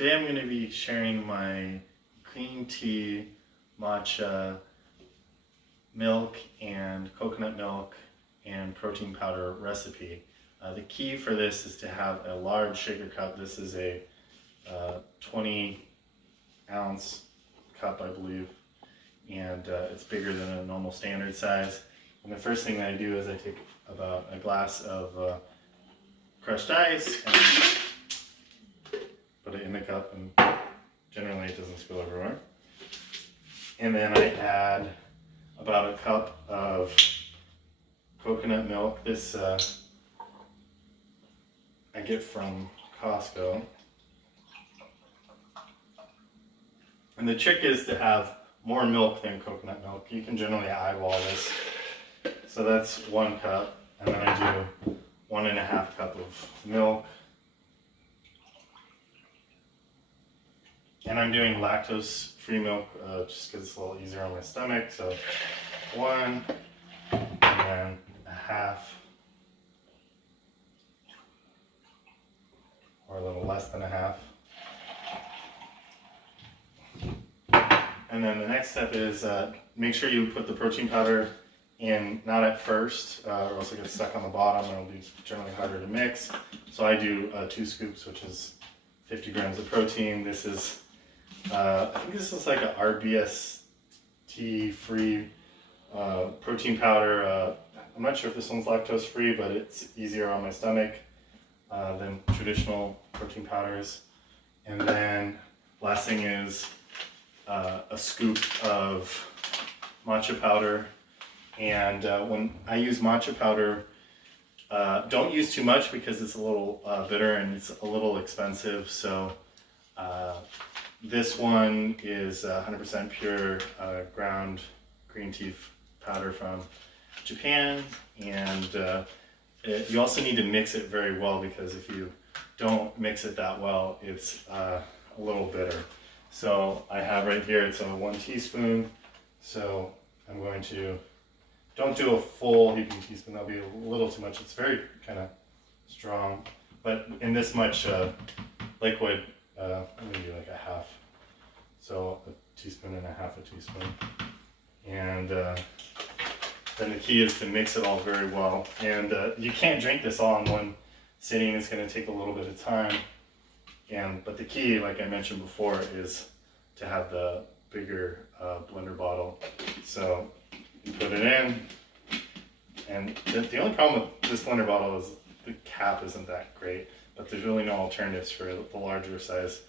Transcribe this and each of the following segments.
Today I'm going to be sharing my green tea, matcha, milk and coconut milk and protein powder recipe. The key for this is to have a large shaker cup. This is a 20 ounce cup, I believe, and it's bigger than a normal standard size. And the first thing that I do is I take about a glass of crushed ice and put it in the cup, and generally it doesn't spill everywhere. And then I add about a cup of coconut milk. This I get from Costco. And the trick is to have more milk than coconut milk. You can generally eyeball this. So that's 1 cup, and then I do 1.5 cup of milk. And I'm doing lactose free milk just because it's a little easier on my stomach. So 1 and then 1/2, or a little less than 1/2. And then the next step is make sure you put the protein powder in, not at first, or else it gets stuck on the bottom and it'll be generally harder to mix. So I do 2 scoops, which is 50 grams of protein. This is, I think this is like a RBST free protein powder. I'm not sure if this one's lactose free, but it's easier on my stomach than traditional protein powders. And then last thing is a scoop of matcha powder. And when I use matcha powder, don't use too much because it's a little bitter and it's a little expensive. So this one is 100% pure ground green tea powder from Japan. And you also need to mix it very well, because if you don't mix it that well, it's a little bitter. So I have right here, it's a 1 teaspoon. So I'm going to, don't do a full heaping teaspoon, that'll be a little too much. It's very kind of strong. But in this much liquid, I'm going to do like 1/2. So 1.5 teaspoons, a teaspoon. And then the key is to mix it all very well. And you can't drink this all in one sitting. It's going to take a little bit of time. But the key, like I mentioned before, is to have the bigger blender bottle. So you put it in, and the only problem with this blender bottle is the cap isn't that great, but there's really no alternatives for the larger size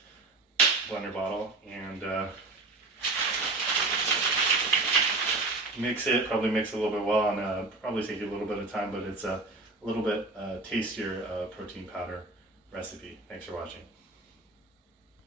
blender bottle. And probably mix it a little bit well, and probably take you a little bit of time, but it's a little bit tastier protein powder recipe. Thanks for watching.